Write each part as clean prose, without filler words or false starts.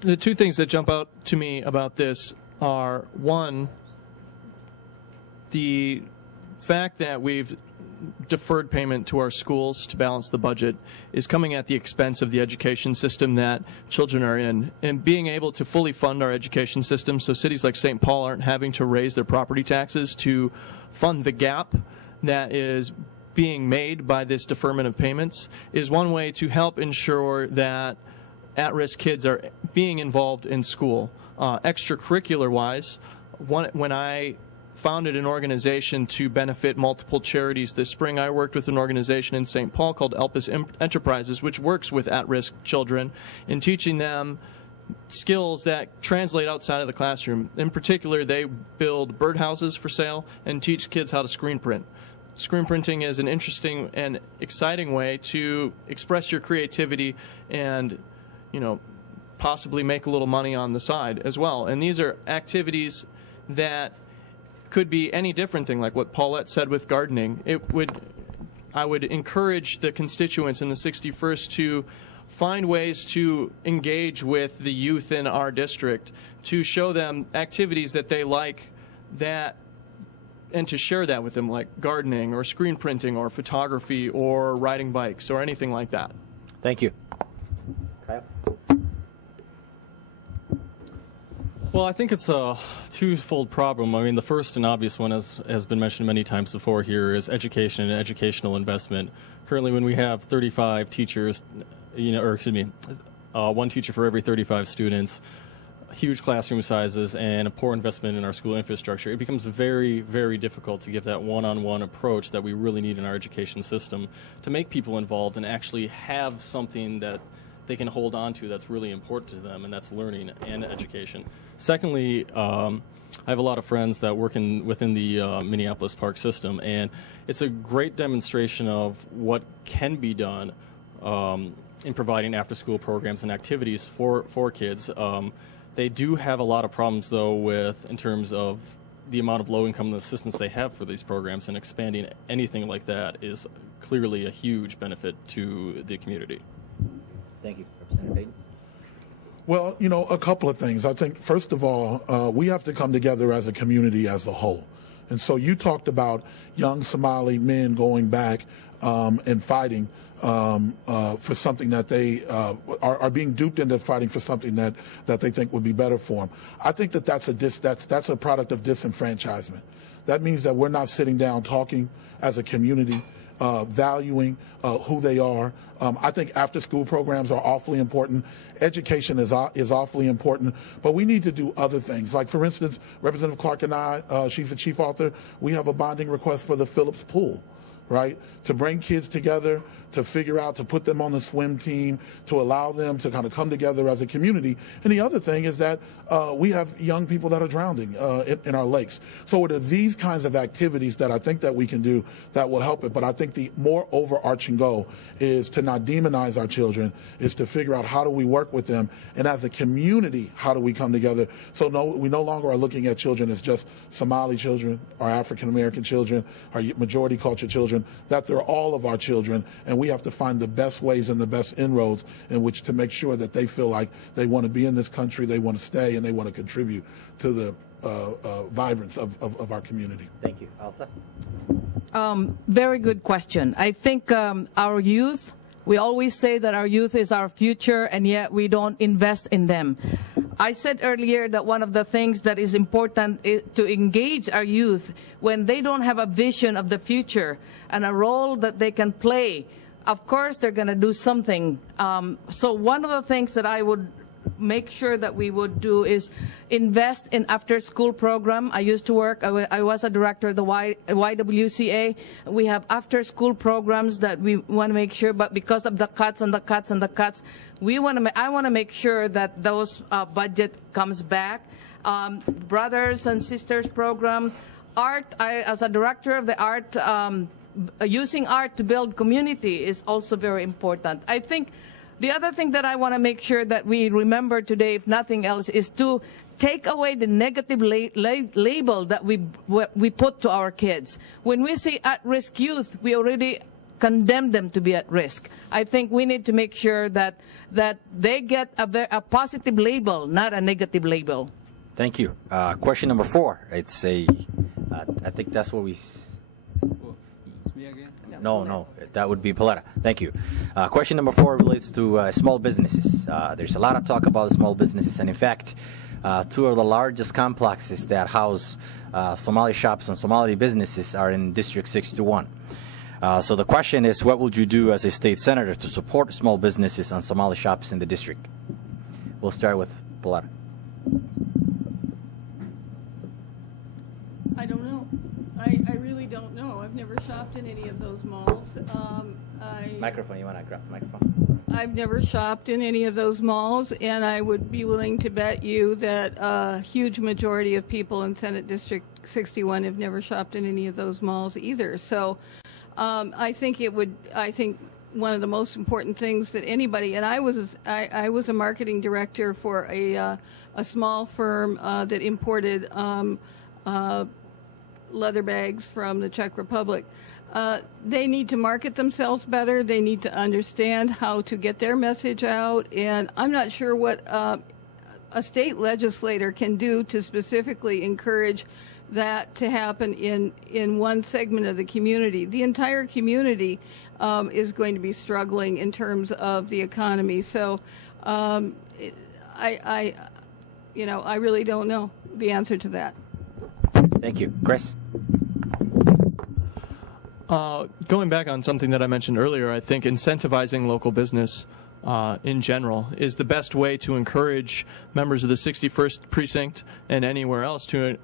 The two things that jump out to me about this are, one, the fact that we've deferred payment to our schools to balance the budget is coming at the expense of the education system that children are in. And being able to fully fund our education system so cities like St. Paul aren't having to raise their property taxes to fund the gap that is being made by this deferment of payments is one way to help ensure that at-risk kids are being involved in school. Extracurricular-wise, when I founded an organization to benefit multiple charities this spring, I worked with an organization in St. Paul called Elpis Enterprises, which works with at-risk children in teaching them skills that translate outside of the classroom. In particular, they build birdhouses for sale and teach kids how to screen print. Screen printing is an interesting and exciting way to express your creativity and, you know, possibly make a little money on the side as well. And these are activities that could be any different thing, like what Paulette said with gardening. I would encourage the constituents in the 61st to find ways to engage with the youth in our district, to show them activities that they like, and to share that with them, like gardening or screen printing or photography or riding bikes or anything like that. Thank you. Kyle? Well, I think it's a twofold problem. I mean, the first and obvious one, as has been mentioned many times before here, is education and educational investment. Currently, when we have 35 teachers, one teacher for every 35 students, huge classroom sizes, and a poor investment in our school infrastructure, it becomes very, very difficult to give that one-on-one approach that we really need in our education system to make people involved and actually have something that they can hold on to that's really important to them, and that's learning and education. Secondly, I have a lot of friends that work within the Minneapolis Park system, and it's a great demonstration of what can be done in providing after-school programs and activities for kids. They do have a lot of problems, though, in terms of the amount of low-income assistance they have for these programs, and expanding anything like that is clearly a huge benefit to the community. Thank you. Representative Payton. Well, you know, a couple of things. I think, first of all, we have to come together as a community as a whole. And so you talked about young Somali men going back and fighting for something that they are being duped into fighting for something that they think would be better for them. I think that's a product of disenfranchisement. That means that we're not sitting down talking as a community, valuing who they are. I think after-school programs are awfully important. Education is awfully important, but we need to do other things. Like, for instance, Representative Clark and I, she's the chief author, we have a bonding request for the Phillips Pool, right? To bring kids together, to figure out, to put them on the swim team, to allow them to kind of come together as a community. And the other thing is that we have young people that are drowning in our lakes. So it are these kinds of activities that I think that we can do that will help it. But I think the more overarching goal is to not demonize our children, is to figure out how do we work with them, and as a community, how do we come together? So we no longer are looking at children as just Somali children, or African American children, or majority culture children, that they're all of our children, and we have to find the best ways and the best inroads in which to make sure that they feel like they want to be in this country, they want to stay, and they want to contribute to the vibrance of our community. Thank you. Elsa? Very good question. I think our youth, we always say that our youth is our future, and yet we don't invest in them. I said earlier that one of the things that is important is to engage our youth when they don't have a vision of the future and a role that they can play. Of course, they're going to do something. So one of the things that I would make sure that we would do is invest in after-school program. I used to work, I was a director of the YWCA. We have after-school programs that we want to make sure, but because of the cuts and the cuts and the cuts, I want to make sure that those budget comes back. Brothers and Sisters program, art, as a director of the art, using art to build community is also very important. I think the other thing that I want to make sure that we remember today, if nothing else, is to take away the negative label that we put to our kids. When we say at-risk youth, we already condemn them to be at risk. I think we need to make sure that they get a positive label, not a negative label. Thank you. Question number 4. It's I think that's what we. It's me again. No, that would be Paletta. Thank you. Question number 4 relates to small businesses. There's a lot of talk about small businesses, and in fact, 2 of the largest complexes that house Somali shops and Somali businesses are in District 61. So the question is, what would you do as a state senator to support small businesses and Somali shops in the district? We'll start with Paletta. I don't know. I really don't know. I've never shopped in any of those malls. Microphone, you want to grab the microphone? I've never shopped in any of those malls, and I would be willing to bet you that a huge majority of people in Senate District 61 have never shopped in any of those malls either. So I think one of the most important things that anybody, and I was a marketing director for a small firm that imported leather bags from the Czech Republic. They need to market themselves better. They need to understand how to get their message out. And I'm not sure what a state legislator can do to specifically encourage that to happen in one segment of the community. The entire community is going to be struggling in terms of the economy. So I really don't know the answer to that. Thank you. Chris? Going back on something that I mentioned earlier, I think incentivizing local business in general is the best way to encourage members of the 61st Precinct and anywhere else to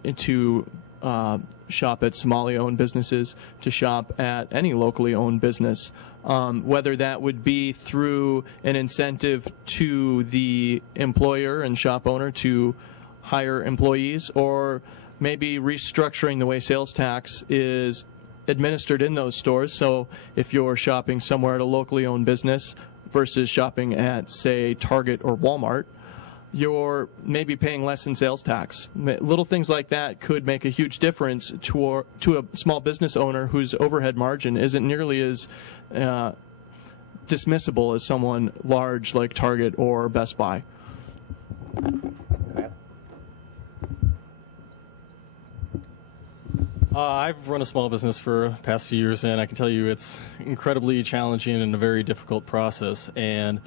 shop at Somali-owned businesses, to shop at any locally owned business, whether that would be through an incentive to the employer and shop owner to hire employees, or maybe restructuring the way sales tax is administered in those stores. So if you're shopping somewhere at a locally owned business versus shopping at, say, Target or Walmart, you're maybe paying less in sales tax. Little things like that could make a huge difference to a small business owner whose overhead margin isn't nearly as dismissible as someone large like Target or Best Buy. I've run a small business for the past few years, and I can tell you it's incredibly challenging and a very difficult process. And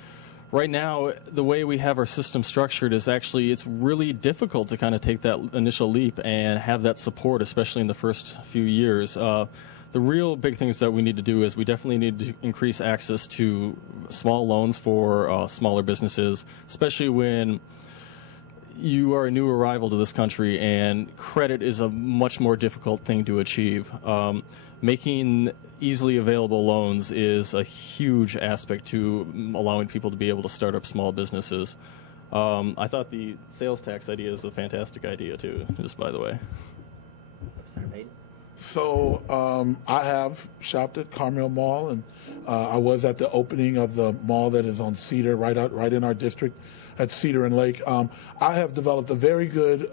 right now, the way we have our system structured is actually, it's really difficult to kind of take that initial leap and have that support, especially in the first few years. The real big things that we need to do is we definitely need to increase access to small loans for smaller businesses, especially when you are a new arrival to this country and credit is a much more difficult thing to achieve. Making easily available loans is a huge aspect to allowing people to be able to start up small businesses. I thought the sales tax idea is a fantastic idea too, just by the way. So I have shopped at Carmel Mall, and I was at the opening of the mall that is on Cedar, right in our district, at Cedar and Lake. I have developed a very good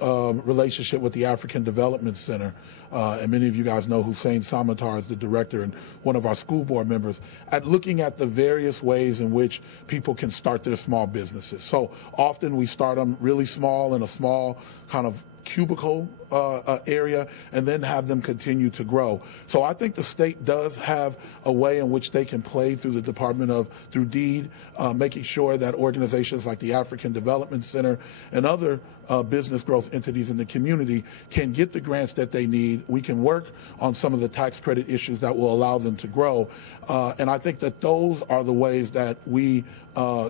relationship with the African Development Center, and many of you guys know Hussein Samatar is the director and one of our school board members, at looking at the various ways in which people can start their small businesses. So often we start them really small in a small kind of cubicle area, and then have them continue to grow. So I think the state does have a way in which they can play through the through DEED, making sure that organizations like the African Development Center and other business growth entities in the community can get the grants that they need. We can work on some of the tax credit issues that will allow them to grow. And I think that those are the ways that we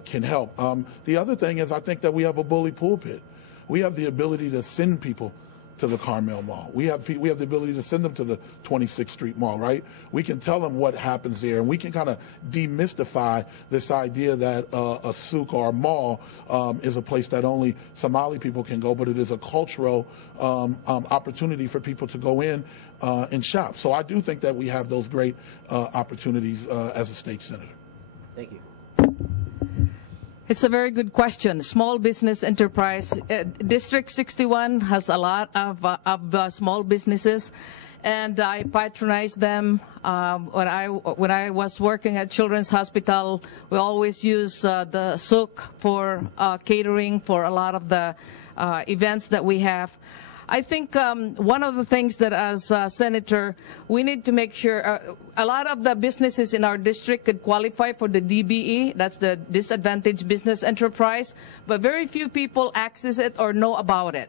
can help. The other thing is, I think that we have a bully pulpit. We have the ability to send people to the Carmel Mall. We have the ability to send them to the 26th Street Mall, right? We can tell them what happens there, and we can kind of demystify this idea that a souk or a mall is a place that only Somali people can go, but it is a cultural opportunity for people to go in and shop. So I do think that we have those great opportunities as a state senator. Thank you. It's a very good question. Small business enterprise. District 61 has a lot of small businesses, and I patronize them. When I was working at Children's Hospital, we always use the souk for catering for a lot of the events that we have. I think one of the things that as a senator, we need to make sure a lot of the businesses in our district could qualify for the DBE, that's the Disadvantaged Business Enterprise, but very few people access it or know about it.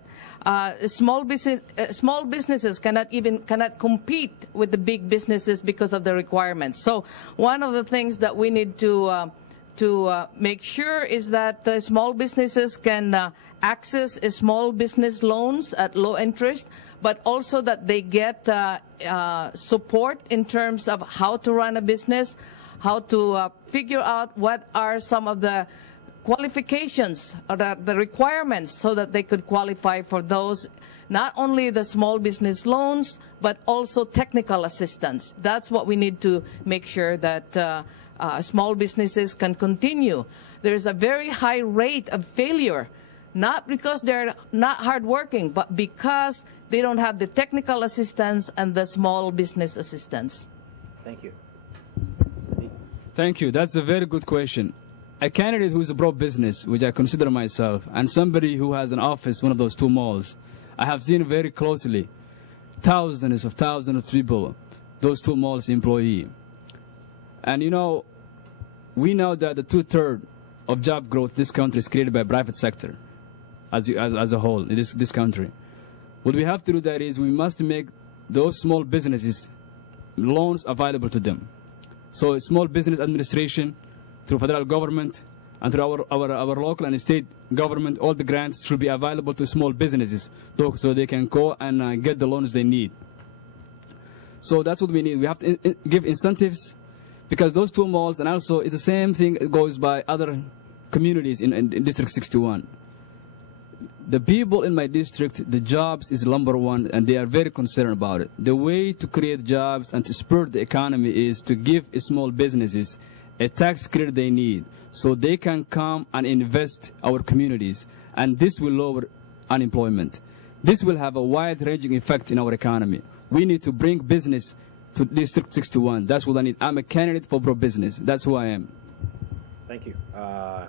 Small businesses cannot compete with the big businesses because of the requirements. So one of the things that we need to make sure is that the small businesses can access small business loans at low interest, but also that they get support in terms of how to run a business, how to figure out what are some of the qualifications or the requirements so that they could qualify for those, not only the small business loans, but also technical assistance. That's what we need to make sure that small businesses can continue. There's a very high rate of failure, not because they're not hardworking, but because they don't have the technical assistance and the small business assistance. Thank you. Thank you. That's a very good question. A candidate who's a pro-business, which I consider myself, and somebody who has an office, one of those two malls, I have seen very closely thousands of people, those two malls employee. And you know, we know that the 2/3 of job growth this country is created by private sector as a whole in this country. What we have to do that is we must make those small businesses loans available to them. So small business administration through federal government and through our local and state government, all the grants should be available to small businesses so they can go and get the loans they need. So that's what we need. We have to give incentives, because those two malls, and also it's the same thing goes by other communities in District 61. The people in my district, the jobs is number one, and they are very concerned about it. The way to create jobs and to spur the economy is to give small businesses a tax credit they need so they can come and invest our communities, and this will lower unemployment. This will have a wide-ranging effect in our economy. We need to bring business to District 61. That's what I need. I'm a candidate for pro-business. That's who I am. Thank you.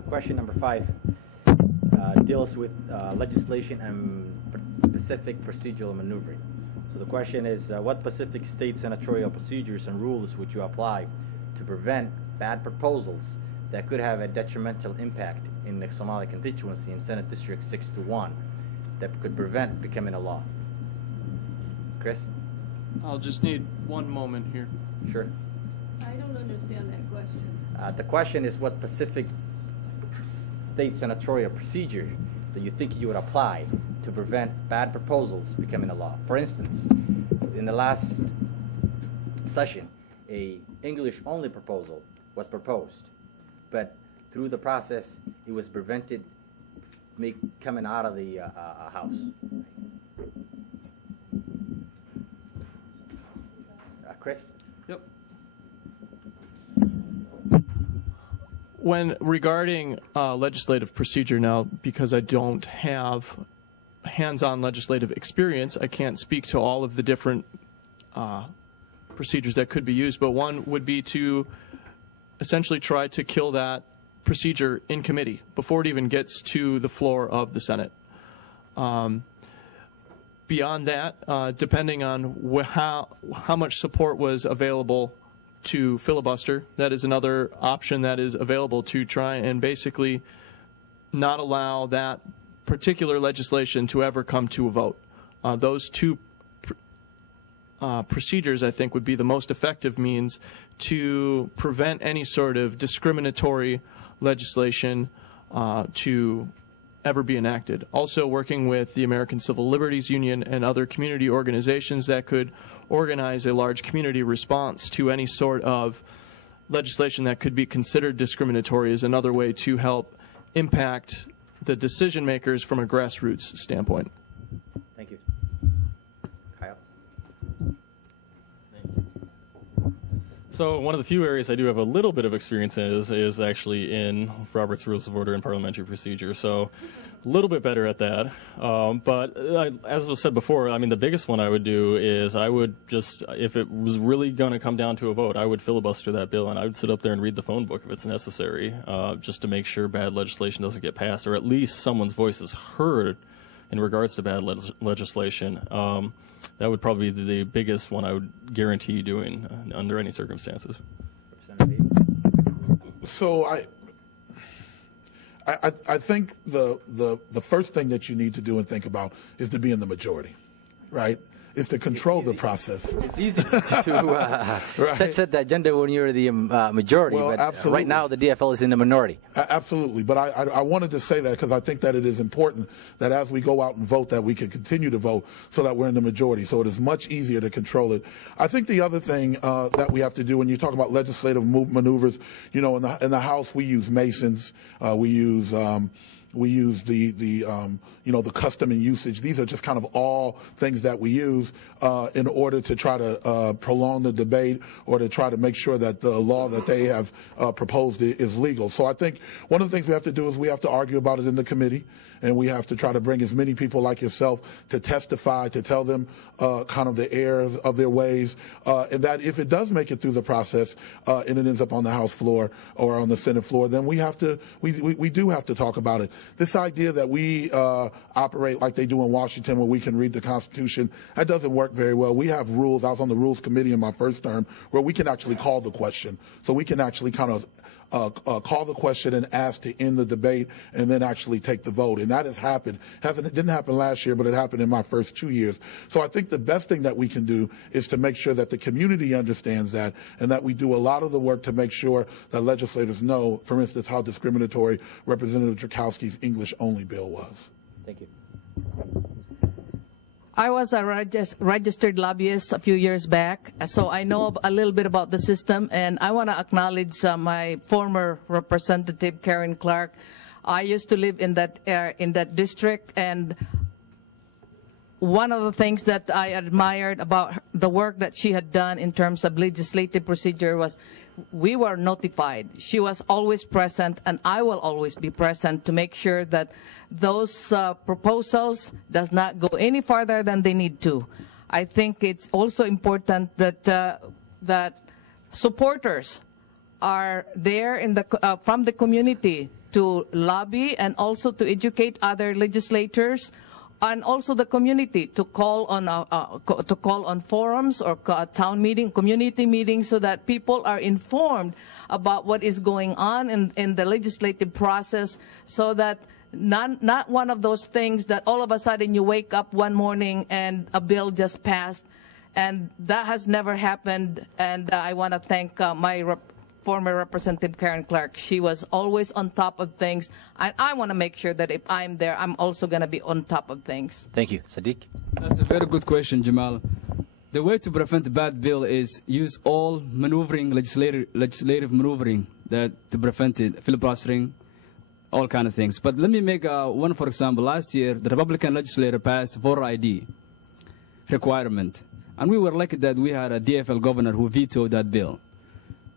Question number 5 deals with legislation and specific procedural maneuvering. So the question is, what specific state senatorial procedures and rules would you apply to prevent bad proposals that could have a detrimental impact in the Somali constituency in Senate District 61 that could prevent becoming a law? Chris? I'll just need one moment here. Sure. I don't understand that question. The question is, what specific state senatorial procedure that you think you would apply to prevent bad proposals becoming a law? For instance, in the last session, a English-only proposal was proposed, but through the process, it was prevented coming out of the House. Chris? Yep. When regarding legislative procedure now, because I don't have hands-on legislative experience, I can't speak to all of the different procedures that could be used, but one would be to essentially try to kill that procedure in committee before it even gets to the floor of the Senate. Beyond that, depending on how much support was available to filibuster, that is another option that is available to try and basically not allow that particular legislation to ever come to a vote. Those two procedures, I think, would be the most effective means to prevent any sort of discriminatory legislation to ever be enacted. Also working with the American Civil Liberties Union and other community organizations that could organize a large community response to any sort of legislation that could be considered discriminatory is another way to help impact the decision makers from a grassroots standpoint. Thank you. Kyle? So one of the few areas I do have a little bit of experience in is actually in Robert's Rules of Order and Parliamentary Procedure. So a little bit better at that. But as was said before, I mean, the biggest one I would do is I would just, if it was really going to come down to a vote, I would filibuster that bill and I would sit up there and read the phone book if it's necessary, just to make sure bad legislation doesn't get passed, or at least someone's voice is heard in regards to bad legislation. That would probably be the biggest one I would guarantee doing under any circumstances. So I think the first thing that you need to do and think about is to be in the majority, right? Is to control the process. It's easy to touch that agenda when you're the majority, Well, but absolutely. right now the DFL is in the minority. Absolutely, but I wanted to say that because I think that it is important that as we go out and vote that we can continue to vote so that we're in the majority, so it is much easier to control it. I think the other thing that we have to do when you talk about legislative maneuvers, you know, in the House we use Masons, we use the custom and usage. These are just kind of all things that we use in order to try to prolong the debate or to try to make sure that the law that they have proposed is legal. So I think one of the things we have to do is we have to argue about it in the committee, and we have to try to bring as many people like yourself to testify, to tell them kind of the errors of their ways, and that if it does make it through the process and it ends up on the House floor or on the Senate floor, then we do have to talk about it. This idea that we operate like they do in Washington, where we can read the Constitution, that doesn't work very well. We have rules. I was on the Rules Committee in my first term where we can actually call the question. So we can actually kind of call the question and ask to end the debate and then actually take the vote. And that has happened. It didn't happen last year, but it happened in my first 2 years. So I think the best thing that we can do is to make sure that the community understands that, and that we do a lot of the work to make sure that legislators know, for instance, how discriminatory Representative Drakowski's English-only bill was. Thank you. I was a registered lobbyist a few years back, so I know a little bit about the system, and I want to acknowledge my former representative, Karen Clark. I used to live in that district, and one of the things that I admired about the work that she had done in terms of legislative procedure was we were notified. She was always present, and I will always be present to make sure that those proposals does not go any farther than they need to. I think it's also important that that supporters are there in the from the community to lobby and also to educate other legislators, and also the community to call on forums or town meeting, community meetings, so that people are informed about what is going on in the legislative process, so that not one of those things that all of a sudden you wake up one morning and a bill just passed, and that has never happened. And I want to thank my former Representative Karen Clark. She was always on top of things, and I want to make sure that if I'm there, I'm also going to be on top of things. Thank you. Sadiq? That's a very good question, Jamal. The way to prevent a bad bill is use all maneuvering, legislative maneuvering to prevent it, filibustering, all kind of things. But let me make one, for example. Last year, the Republican legislator passed voter ID requirement, and we were lucky that we had a D.F.L. governor who vetoed that bill.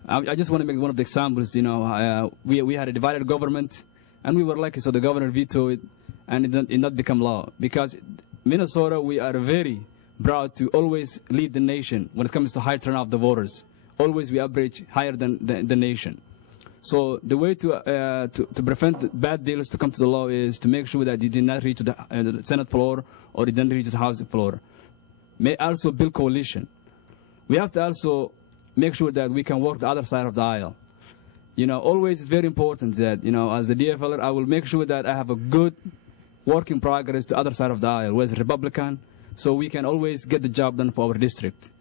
I just want to make one of the examples. You know, we had a divided government, and we were lucky, so the governor vetoed it, and it did not become law. Because Minnesota, we are very proud to always lead the nation when it comes to high turnout of the voters. Always we average higher than the nation. So the way to prevent bad bills to come to the law is to make sure that it did not reach the Senate floor or it didn't reach the House floor. May also build coalition. We have to also make sure that we can work the other side of the aisle. You know, always it's very important that, you know, as a DFLer, I will make sure that I have a good working progress to the other side of the aisle, whether Republican, so we can always get the job done for our district.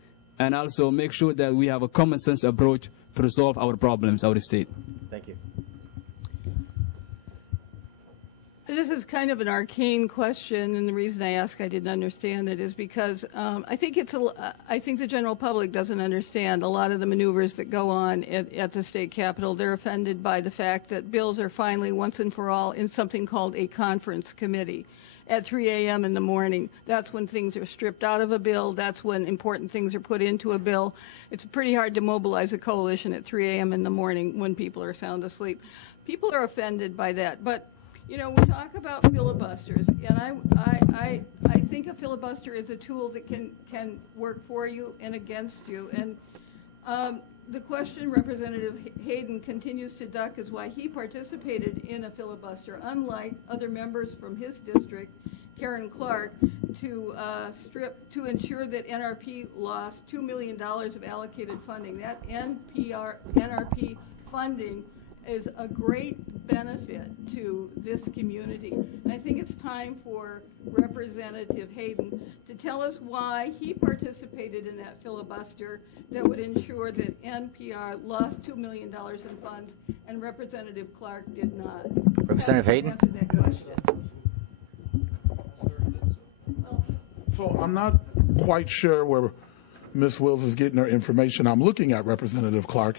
And also make sure that we have a common sense approach to resolve our problems, our state. Thank you. This is kind of an arcane question, and the reason I ask I didn't understand it is because I think the general public doesn't understand a lot of the maneuvers that go on at the state capitol. They're offended by the fact that bills are finally once and for all in something called a conference committee at 3 a.m. in the morning. That's when things are stripped out of a bill. That's when important things are put into a bill. It's pretty hard to mobilize a coalition at 3 a.m. in the morning when people are sound asleep. People are offended by that, but you know, we talk about filibusters, and I think a filibuster is a tool that can work for you and against you. And the question Representative Hayden continues to duck is why he participated in a filibuster, unlike other members from his district, Karen Clark, to ensure that NRP lost $2 million of allocated funding. That NRP funding is a great benefit to this community. And I think it's time for Representative Hayden to tell us why he participated in that filibuster that would ensure that NPR lost $2 million in funds and Representative Clark did not. Representative Hayden? Answer that question. So I'm not quite sure where Ms. Wills is getting her information. I'm looking at Representative Clark.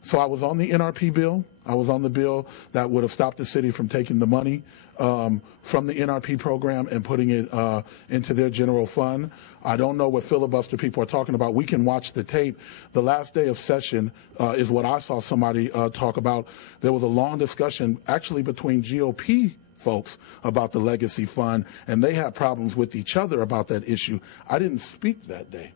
So I was on the NRP bill. I was on the bill that would have stopped the city from taking the money from the NRP program and putting it into their general fund. I don't know what filibuster people are talking about. We can watch the tape. The last day of session is what I saw somebody talk about. There was a long discussion actually between GOP folks about the legacy fund, and they had problems with each other about that issue. I didn't speak that day.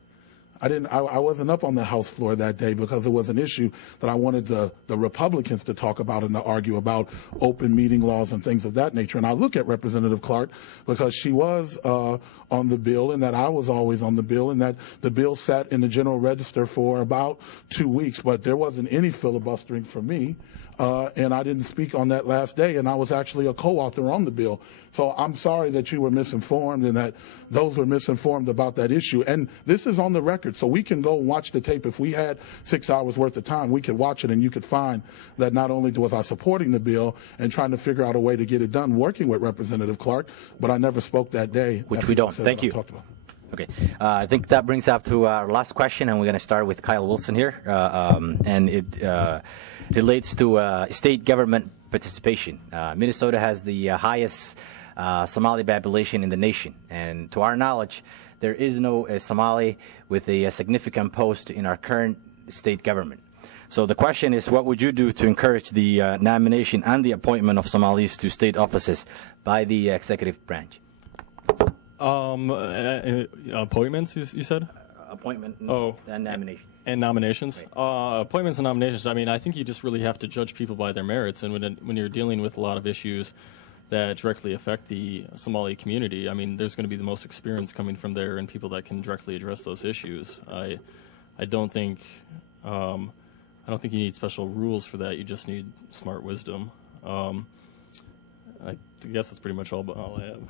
I wasn't up on the House floor that day because it was an issue that I wanted the Republicans to talk about and to argue about open meeting laws and things of that nature. And I look at Representative Clark because she was on the bill, and that I was always on the bill, and that the bill sat in the General Register for about 2 weeks, but there wasn't any filibustering for me. And I didn't speak on that last day, and I was actually a co-author on the bill. So I'm sorry that you were misinformed and that those were misinformed about that issue. And this is on the record, so we can go and watch the tape. If we had 6 hours worth of time, we could watch it, and you could find that not only was I supporting the bill and trying to figure out a way to get it done, working with Representative Clark, but I never spoke that day. Which we don't. Thank you. Okay, I think that brings up to our last question, and we're going to start with Kyle Wilson here, and it relates to state government participation. Minnesota has the highest Somali population in the nation, and to our knowledge, there is no Somali with a significant post in our current state government. So the question is, what would you do to encourage the nomination and the appointment of Somalis to state offices by the executive branch? Appointments, you said? Appointment and nomination. And nominations? Right. Appointments and nominations, I mean, I think you just really have to judge people by their merits. And when you're dealing with a lot of issues that directly affect the Somali community, I mean, there's going to be the most experience coming from there and people that can directly address those issues. I don't think you need special rules for that. You just need smart wisdom. I guess that's pretty much all I have.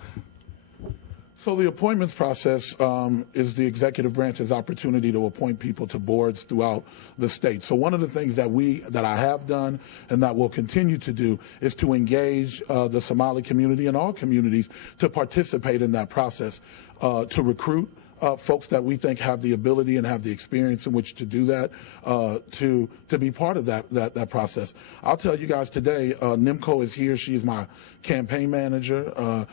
So the appointments process is the executive branch's opportunity to appoint people to boards throughout the state. So one of the things that I have done and that we'll continue to do is to engage the Somali community and all communities to participate in that process, to recruit folks that we think have the ability and have the experience in which to do that, to be part of that process. I'll tell you guys today, Nimco is here. She's my campaign manager.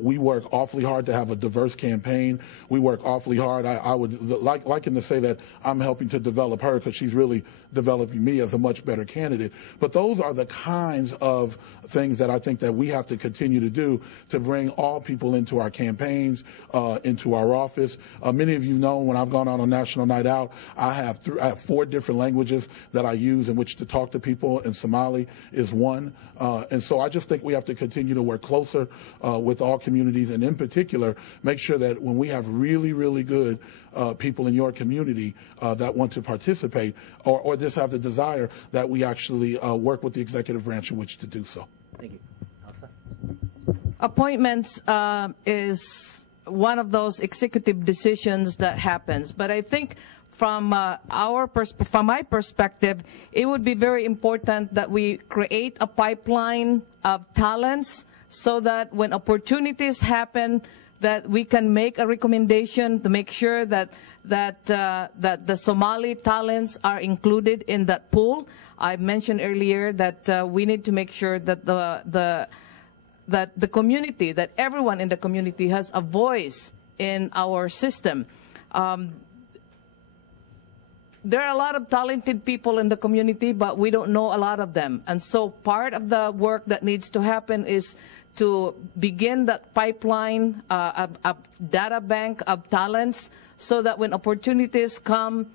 We work awfully hard to have a diverse campaign. We work awfully hard. I would like him to say that I'm helping to develop her because she's really developing me as a much better candidate. But those are the kinds of things that I think that we have to continue to do to bring all people into our campaigns, into our office. Many of you know when I've gone out on National Night Out, I have 4 different languages that I use in which to talk to people, and Somali is one. And so I just think we have to continue to work closer with all communities, and in particular, make sure that when we have really, really good people in your community that want to participate or just have the desire, that we actually work with the executive branch in which to do so. Thank you. Elsa? Appointments is one of those executive decisions that happens. But I think from my perspective, it would be very important that we create a pipeline of talents so that when opportunities happen, that we can make a recommendation to make sure that the Somali talents are included in that pool. I mentioned earlier that we need to make sure that the community, that everyone in the community has a voice in our system. There are a lot of talented people in the community, but we don't know a lot of them. And so part of the work that needs to happen is to begin that pipeline, a data bank of talents, so that when opportunities come,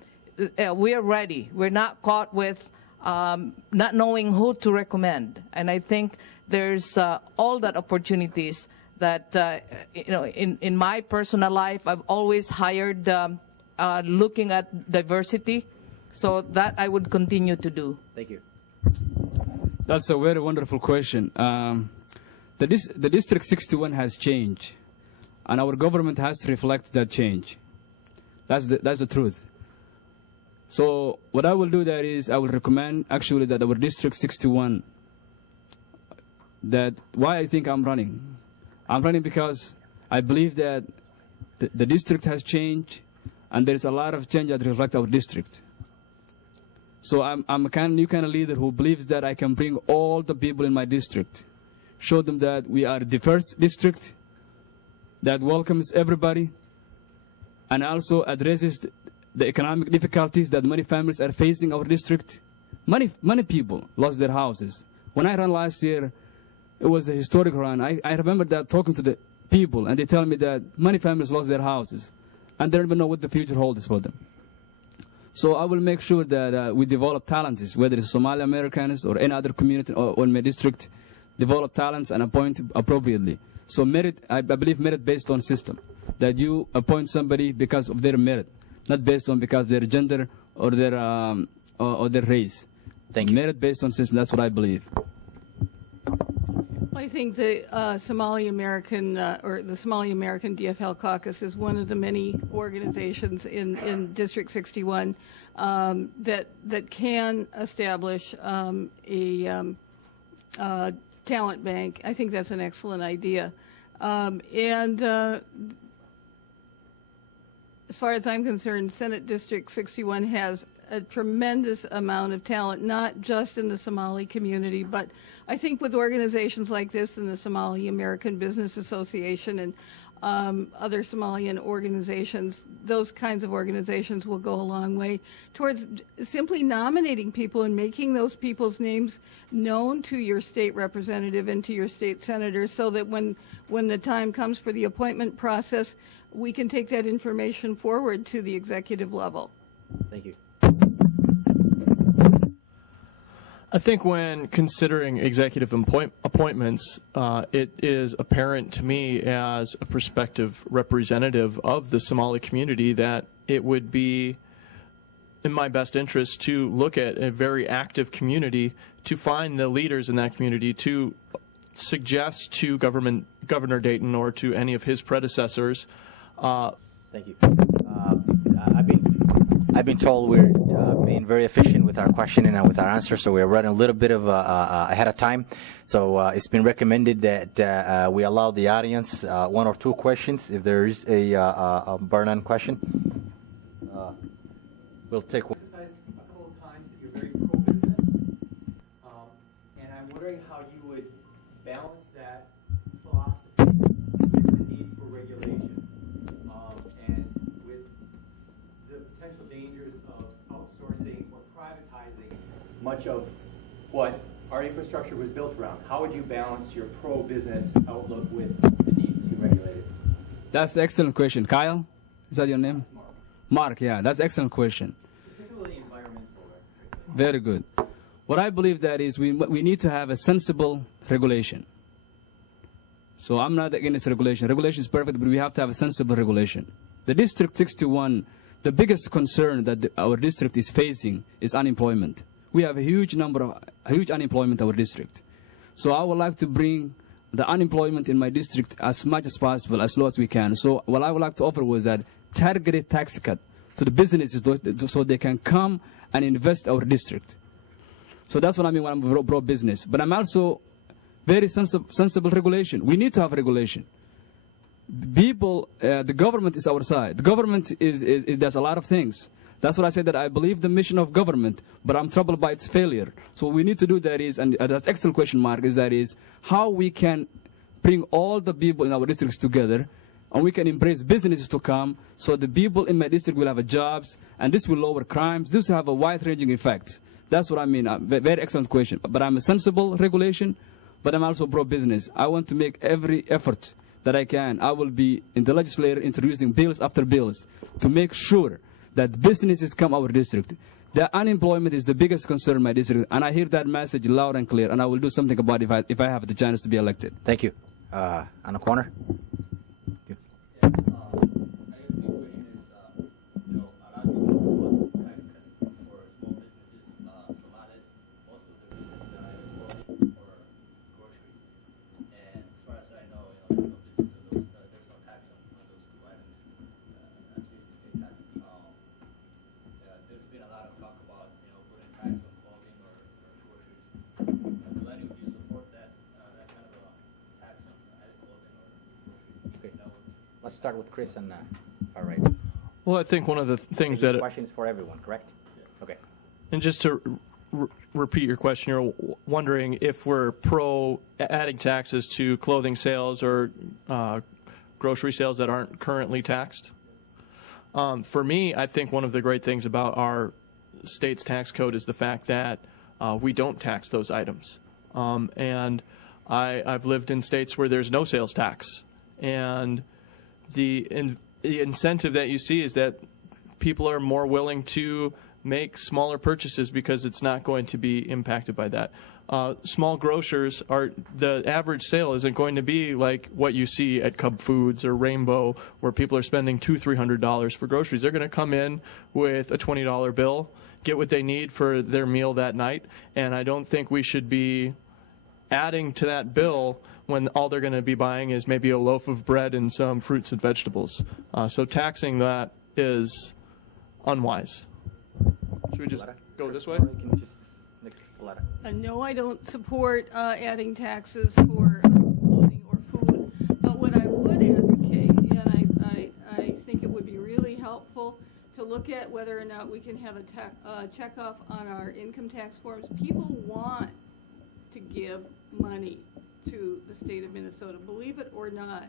we're ready. We're not caught with not knowing who to recommend. And I think there's all that opportunities that, in my personal life, I've always hired looking at diversity, so that I would continue to do. Thank you. That's a very wonderful question. The District 61 has changed, and our government has to reflect that change. That's the truth. So what I will do there is I will recommend actually that our District 61, that why I think I'm running. I'm running because I believe that the district has changed, and there is a lot of change that reflects our district. So I'm a new kind of leader who believes that I can bring all the people in my district, show them that we are a diverse district that welcomes everybody, and also addresses the economic difficulties that many families are facing in our district. Many people lost their houses. When I ran last year, it was a historic run. I remember that talking to the people, and they tell me that many families lost their houses, and they don't even know what the future holds for them. So I will make sure that we develop talents, whether it's Somali Americans or any other community or in my district, develop talents and appoint appropriately. So merit, I believe merit based on system, that you appoint somebody because of their merit, not based on because of their gender or their race. Thank you. Merit based on system, that's what I believe. I think the Somali American or the Somali American D.F.L caucus is one of the many organizations in District 61 that can establish a talent bank. I think that's an excellent idea. As far as I'm concerned, Senate District 61 has a tremendous amount of talent, not just in the Somali community, but I think with organizations like this and the Somali American Business Association and other Somalian organizations, those kinds of organizations will go a long way towards simply nominating people and making those people's names known to your state representative and to your state senator, so that when the time comes for the appointment process, we can take that information forward to the executive level. Thank you. I think when considering executive appointments, it is apparent to me as a prospective representative of the Somali community that it would be in my best interest to look at a very active community, to find the leaders in that community, to suggest to Governor Dayton or to any of his predecessors. Thank you. I've been told we're being very efficient with our questioning and with our answers, so we're running a little bit of ahead of time. So it's been recommended that we allow the audience one or two questions. If there is a burn-on question, we'll take one. A couple of times that you're very pro-business, and I'm wondering how you would balance that philosophy with the need for regulation, and with the potential dangers of outsourcing or privatizing much of what our infrastructure was built around. How would you balance your pro-business outlook with the need to regulate it? That's an excellent question. Kyle, is that your name? Mark, yeah, that's an excellent question. Particularly environmental. Very good. What I believe that is we need to have a sensible regulation. So I'm not against regulation. Regulation is perfect, but we have to have a sensible regulation. The District 61, the biggest concern that our district is facing is unemployment. We have a huge unemployment in our district. So I would like to bring the unemployment in my district as much as possible, as low as we can. So what I would like to offer was that targeted tax cut to the businesses so they can come and invest our district. So that's what I mean when I'm pro business. But I'm also very sensible regulation. We need to have regulation. People, the government is our side. The government does a lot of things. That's what I said, that I believe the mission of government, but I'm troubled by its failure. So what we need to do that is, and that's excellent question mark, is how we can bring all the people in our districts together, and we can embrace businesses to come, so the people in my district will have jobs, and this will lower crimes. This will have a wide-ranging effect. That's what I mean. Very excellent question. But I'm a sensible regulation, but I'm also pro-business. I want to make every effort that I can. I will be in the legislature introducing bills after bills to make sure that businesses come our district. The unemployment is the biggest concern in my district, and I hear that message loud and clear, and I will do something about it if I have the chance to be elected. Thank you. On the corner. Let's start with Chris and all right. Well, I think one of the things that questions for everyone, correct? Okay. And just to repeat your question, you're wondering if we're pro adding taxes to clothing sales or grocery sales that aren't currently taxed. For me, I think one of the great things about our state's tax code is the fact that we don't tax those items. And I've lived in states where there's no sales tax, and the incentive that you see is that people are more willing to make smaller purchases because it's not going to be impacted by that. Small grocers the average sale isn't going to be like what you see at Cub Foods or Rainbow, where people are spending $200-300 for groceries. They're going to come in with a $20 bill, get what they need for their meal that night, and I don't think we should be adding to that bill when all they're going to be buying is maybe a loaf of bread and some fruits and vegetables. So taxing that is unwise. Should we just go this way? No, I don't support adding taxes for clothing or food. But what I would advocate, and I think it would be really helpful to look at whether or not we can have a checkoff on our income tax forms. People want to give money to the state of Minnesota, believe it or not.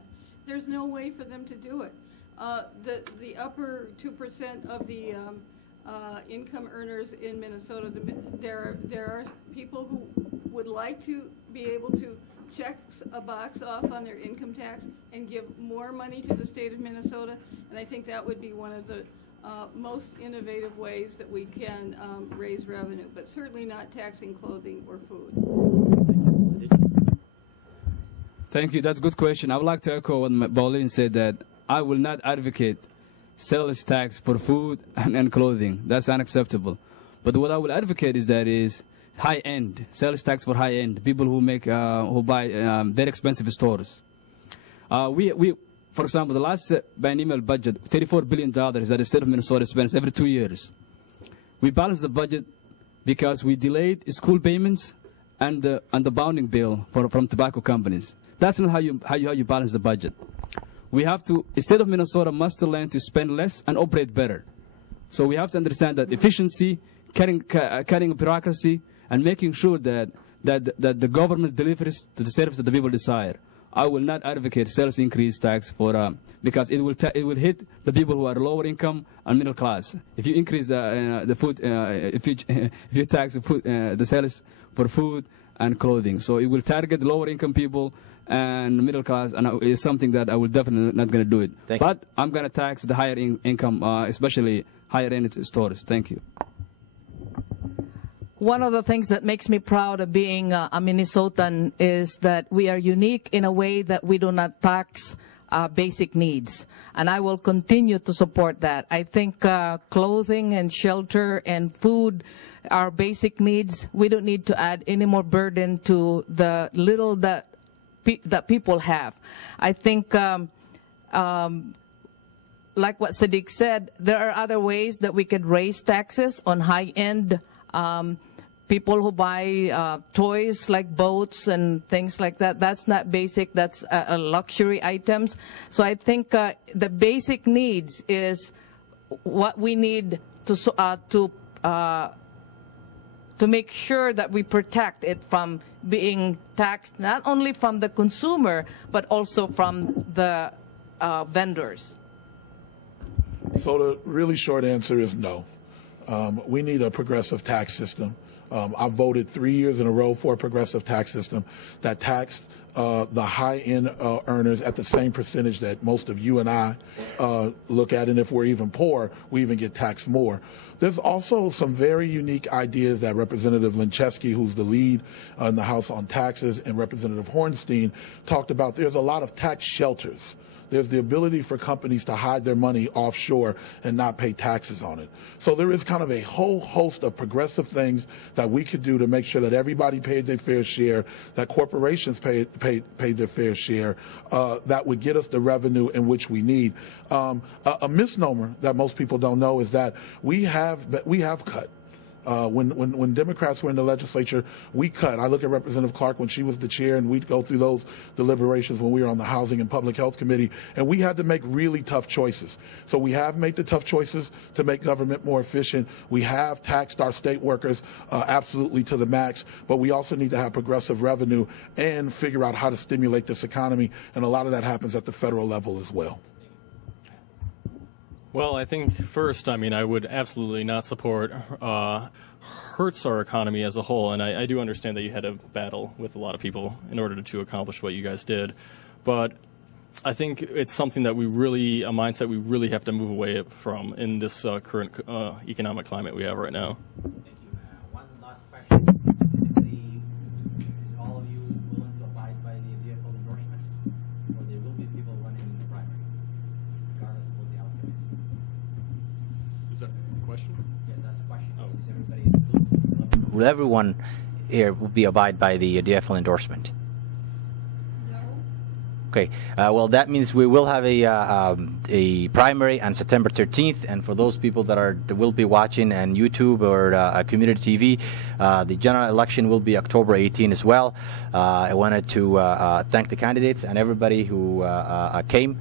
There's no way for them to do it. The upper 2% of the income earners in Minnesota, there are people who would like to be able to check a box off on their income tax and give more money to the state of Minnesota, and I think that would be one of the most innovative ways that we can raise revenue, but certainly not taxing clothing or food. Thank you. That's a good question. I would like to echo what Pauline said, that I will not advocate sales tax for food and clothing. That's unacceptable. But what I will advocate is high-end, sales tax for high-end, people who buy very expensive stores. For example, the last biennial budget, $34 billion that the state of Minnesota spends every 2 years. We balanced the budget because we delayed school payments and the bounding bill from tobacco companies. That's not how you balance the budget. We have to, the state of Minnesota must learn to spend less and operate better. So we have to understand that efficiency, cutting bureaucracy, and making sure that the government delivers to the service that the people desire. I will not advocate sales increase tax for because it will hit the people who are lower income and middle class. If you increase the food, if you tax the sales for food and clothing, so it will target lower income people and middle class, and it's something that I will definitely not going to do it. But I'm going to tax the higher income, especially higher end stores. Thank you. One of the things that makes me proud of being a Minnesotan is that we are unique in a way that we do not tax basic needs. And I will continue to support that. I think clothing and shelter and food are basic needs. We don't need to add any more burden to the little that, that people have. I think like what Sadiq said, there are other ways that we could raise taxes on high-end people who buy toys like boats and things like that. That's not basic. That's luxury items. So I think the basic needs is what we need to make sure that we protect it from being taxed, not only from the consumer, but also from the vendors. So the really short answer is no. We need a progressive tax system. I've voted 3 years in a row for a progressive tax system that taxed the high-end earners at the same percentage that most of you and I look at, and if we're even poor, we even get taxed more. There's also some very unique ideas that Representative Lincheski, who's the lead in the House on taxes, and Representative Hornstein talked about. There's a lot of tax shelters. There's the ability for companies to hide their money offshore and not pay taxes on it. So there is kind of a whole host of progressive things that we could do to make sure that everybody paid their fair share, that corporations paid their fair share, that would get us the revenue in which we need. A misnomer that most people don't know is that we have cut. When Democrats were in the legislature, we cut. I look at Representative Clark when she was the chair, and we'd go through those deliberations when we were on the Housing and Public Health Committee, and we had to make really tough choices. So we have made the tough choices to make government more efficient. We have taxed our state workers absolutely to the max, but we also need to have progressive revenue and figure out how to stimulate this economy, and a lot of that happens at the federal level as well. Well, I think first, I would absolutely not support hurts our economy as a whole, and I do understand that you had to battle with a lot of people in order to accomplish what you guys did, but I think it's something that a mindset we really have to move away from in this current economic climate we have right now. Thank you. One last question. Is all of you willing to abide by the D.F.L endorsement, or there will be people running in the primary, regardless of what the outcome is? Is that a question? Yes, that's the question. Is everybody? Will everyone here be abide by the D.F.L endorsement? Okay, well, that means we will have a primary on September 13th, and for those people that will be watching on YouTube or community TV, the general election will be October 18 as well. I wanted to thank the candidates and everybody who came.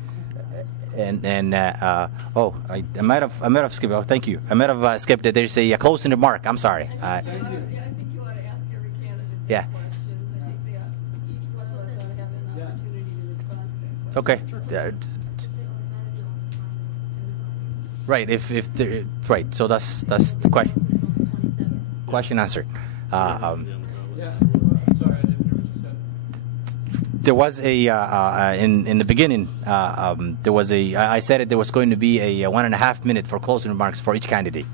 And I might have skipped. Oh, thank you. I might have skipped it. There's a closing remark. I'm sorry. I think you ought to ask every candidate Yeah. that question. I think each one of us ought to have an opportunity to respond to that. Okay. Right. Right. So that's the question. Question answered. There was in the beginning. There was I said there was going to be a 1.5 minute for closing remarks for each candidate.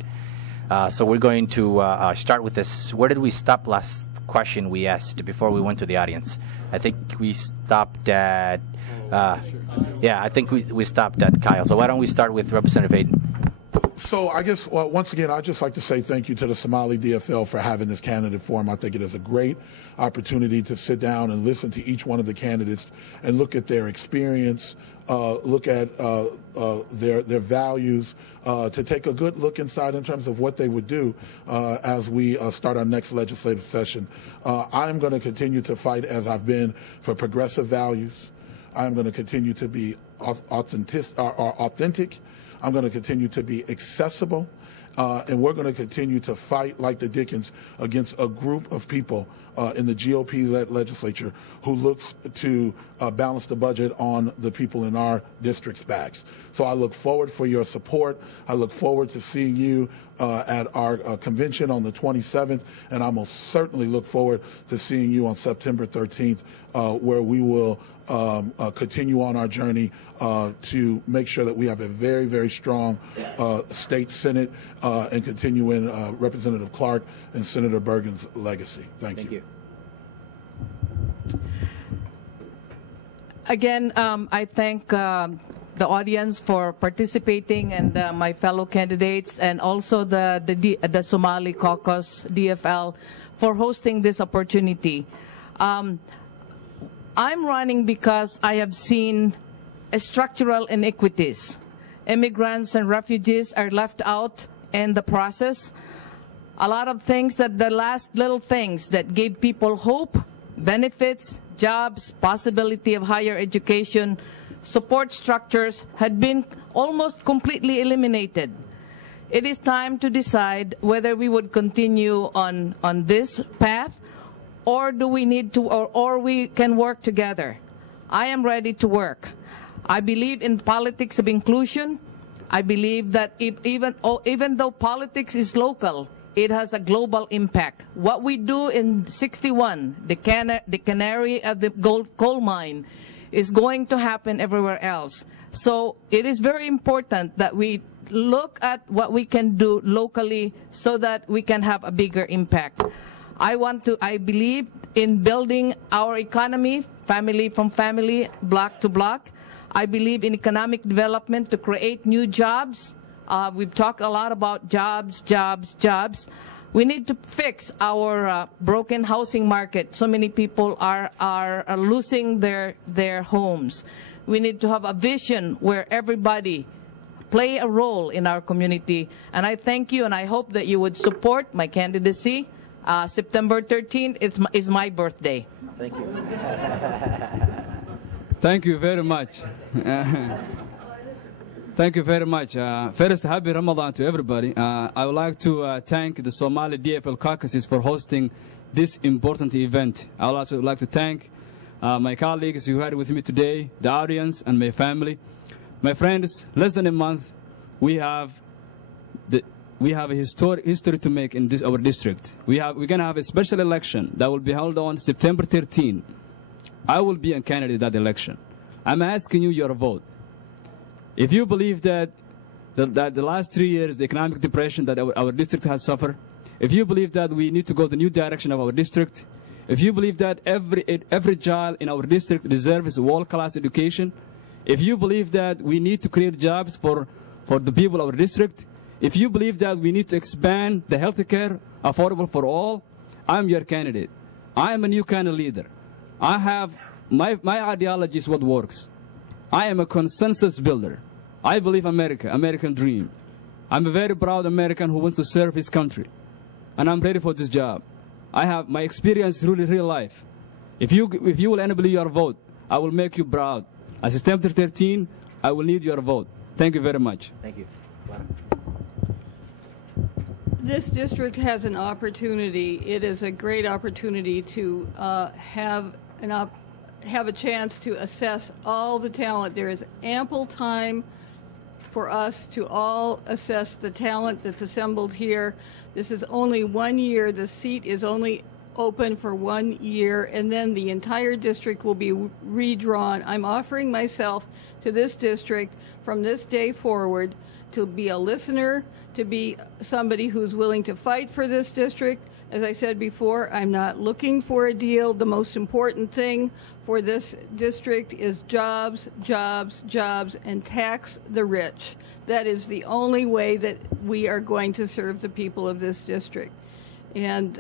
So we're going to start with this. Where did we stop last question we asked before we went to the audience? I think we stopped at. I think we stopped at Kyle. So why don't we start with Representative Hayden? So I guess, well, once again, I'd just like to say thank you to the Somali D.F.L for having this candidate forum. I think it is a great opportunity to sit down and listen to each one of the candidates and look at their experience, look at their values, to take a good look inside in terms of what they would do as we start our next legislative session. I'm going to continue to fight, as I've been, for progressive values. I'm going to continue to be authentic. I'm going to continue to be accessible, and we're going to continue to fight like the Dickens against a group of people in the GOP-led legislature who looks to balance the budget on the people in our district's backs. So I look forward for your support. I look forward to seeing you at our convention on the 27th, and I most certainly look forward to seeing you on September 13th, where we will continue on our journey to make sure that we have a very, very strong state Senate and continue in Representative Clark and Senator Bergen's legacy. Thank you. Again, I thank the audience for participating, and my fellow candidates, and also the Somali Caucus D.F.L for hosting this opportunity. I'm running because I have seen structural inequities immigrants and refugees are left out in the process. A lot of things that the last little things that gave people hope, benefits, jobs, possibility of higher education, support structures had been almost completely eliminated. It is time to decide whether we would continue on this path, or do we need to, or we can work together. I am ready to work. I believe in politics of inclusion. I believe that even though politics is local, it has a global impact. What we do in 61, the canary of the coal mine, is going to happen everywhere else. So it is very important that we look at what we can do locally so that we can have a bigger impact. I believe in building our economy, family from family, block to block. I believe in economic development to create new jobs. We've talked a lot about jobs, jobs, jobs. We need to fix our broken housing market. So many people are losing their homes. We need to have a vision where everybody play a role in our community. And I thank you, and I hope that you would support my candidacy. September 13th is my birthday. Thank you. Thank you very much. Thank you very much. First, happy Ramadan to everybody. I would like to thank the Somali D.F.L caucuses for hosting this important event. I would also like to thank my colleagues who are with me today, the audience, and my family. My friends, less than a month, we have a history to make in our district. We're going to have a special election that will be held on September 13. I will be a candidate in that election. I'm asking you your vote. If you believe that the last 3 years, the economic depression that our district has suffered, if you believe that we need to go the new direction of our district, if you believe that every child in our district deserves a world-class education, if you believe that we need to create jobs for the people of our district, if you believe that we need to expand the health care affordable for all, I'm your candidate. I am a new kind of leader. I have my ideology is what works. I am a consensus builder. I believe American dream. I'm a very proud American who wants to serve his country. And I'm ready for this job. I have my experience really real life. If you will enable your vote, I will make you proud. On September 13, I will need your vote. Thank you very much. Thank you. This district has an opportunity. It is a great opportunity to have a chance to assess all the talent. There is ample time for us to all assess the talent that's assembled here. This is only 1 year. The seat is only open for 1 year, and then the entire district will be redrawn. I'm offering myself to this district from this day forward to be a listener, to be somebody who's willing to fight for this district. As I said before, I'm not looking for a deal. The most important thing for this district is jobs, jobs, jobs, and tax the rich. That is the only way that we are going to serve the people of this district. And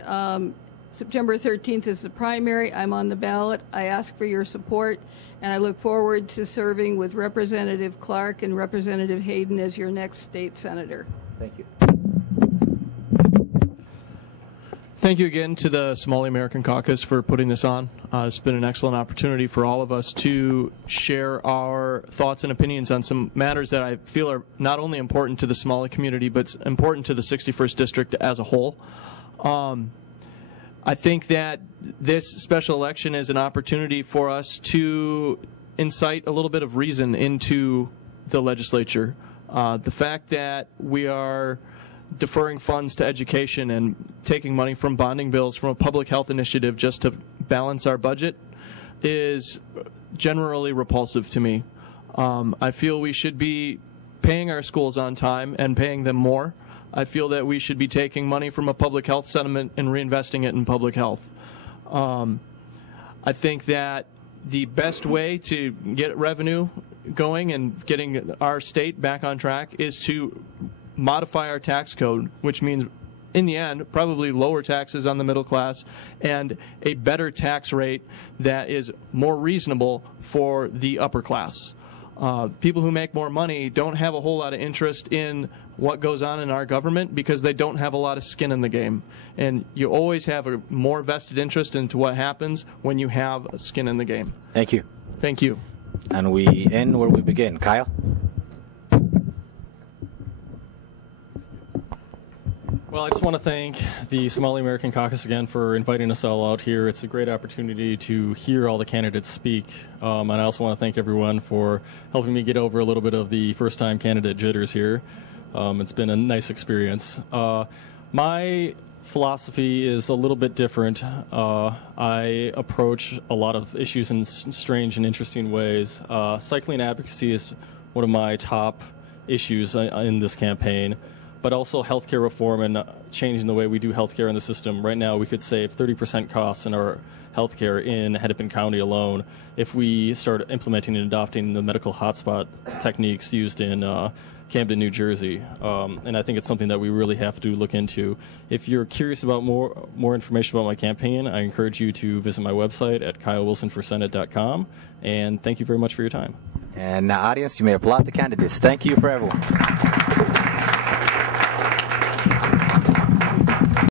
September 13th is the primary. I'm on the ballot. I ask for your support, and I look forward to serving with Representative Clark and Representative Hayden as your next state senator. Thank you. Thank you again to the Somali American Caucus for putting this on. It's been an excellent opportunity for all of us to share our thoughts and opinions on some matters that I feel are not only important to the Somali community, but important to the 61st District as a whole. I think that this special election is an opportunity for us to incite a little bit of reason into the legislature. The fact that we are deferring funds to education and taking money from bonding bills from a public health initiative just to balance our budget is generally repulsive to me. I feel we should be paying our schools on time and paying them more. I feel that we should be taking money from a public health settlement and reinvesting it in public health. I think that the best way to get revenue going and getting our state back on track is to modify our tax code, which means, in the end, probably lower taxes on the middle class and a better tax rate that is more reasonable for the upper class. People who make more money don't have a whole lot of interest in what goes on in our government because they don't have a lot of skin in the game. And you always have a more vested interest into what happens when you have skin in the game. Thank you. Thank you. And we end where we begin. Kyle? Well, I just want to thank the Somali American Caucus again for inviting us all out here. It's a great opportunity to hear all the candidates speak. And I also want to thank everyone for helping me get over a little bit of the first-time candidate jitters here. It's been a nice experience. My philosophy is a little bit different. I approach a lot of issues in strange and interesting ways. Cycling advocacy is one of my top issues in this campaign, but also healthcare reform and changing the way we do healthcare in the system. Right now, we could save 30% costs in our healthcare in Hennepin County alone if we start implementing and adopting the medical hotspot techniques used in Camden, New Jersey. And I think it's something that we really have to look into. If you're curious about more information about my campaign, I encourage you to visit my website at kylewilsonforsenate.com. And thank you very much for your time. And now, audience, you may applaud the candidates. Thank you for everyone.